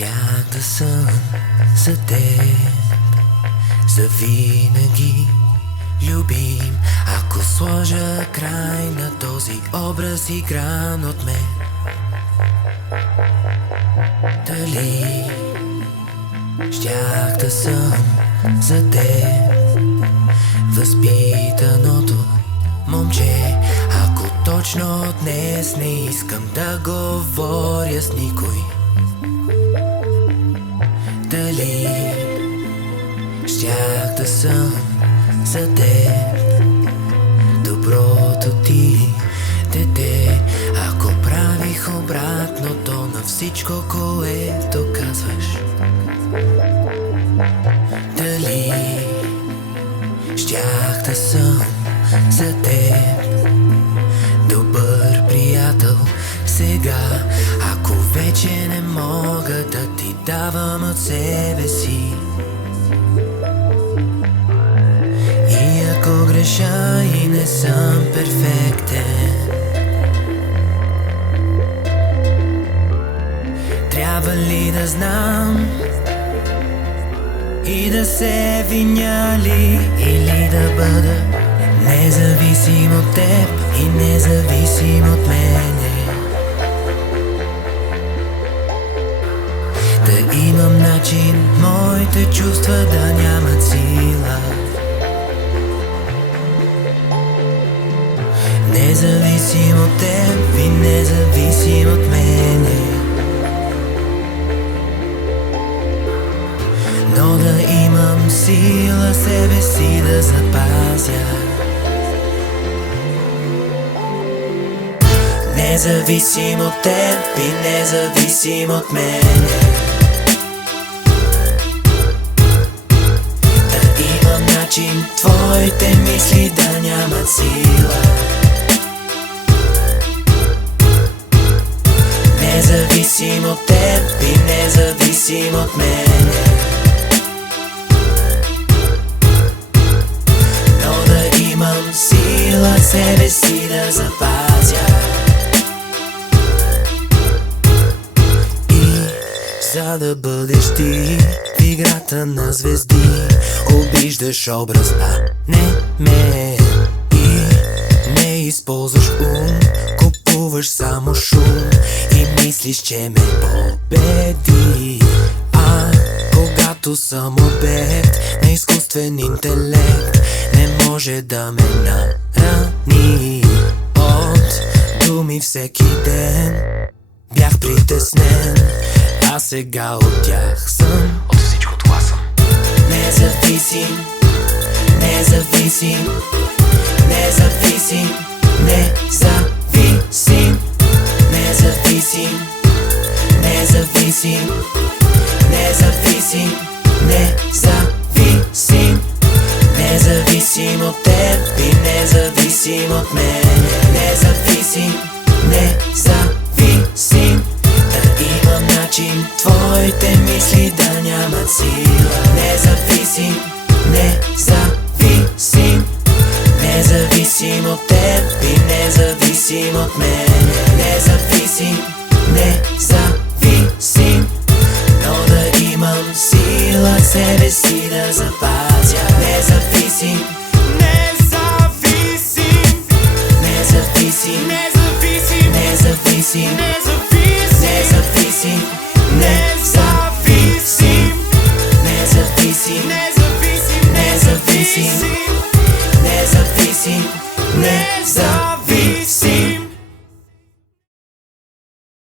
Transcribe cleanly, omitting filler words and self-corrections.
Щях да съм за теб завинаги, любим, ако сложа край на този образ игран от мен. Дали щях да съм за теб възпитаното момче, ако точно днес не искам да говоря с никой. Дали щях да съм за теб доброто ти дете, ако правих обратното на всичко, което казваш. Дали щях да съм за теб добър приятел сега, ако вече не мога да ти давам от себе си. И ако греша и не съм перфектен, трябва ли да знам и да се виня ли, или да бъда независим от теб и независим от мене? Да имам начин моите чувства да нямат сила, независим от теб и независим от мене. Но да имам сила себе си да запазя, независим от теб и независим от мене. Да имам начин твоите мисли да нямат сила, независим от теб и независим от мене. Но да имам сила себе си да запазя, и за да бъдеш ти в играта на звезди, обиждаш образ, а не мен. И не използваш ум, купуваш само шум и мислиш, че ме победи. А когато съм обект на изкуствен интелект, не може да ме нарани. От думи всеки ден бях притеснен, а сега от тях съм, от всичко това съм независим, независим, независим, независим, независим, независим, независим, независим, независим от теб и независим от мен. Независим, независим, да имам начин твоите мисли да нямат сила. Независим, независим, независим от теб и независим от мен. Независим, независим, но да имам сила себе си да запазя. Независим, независим, независим, независим, независим, независим, независим, независим, независим, независим, независим,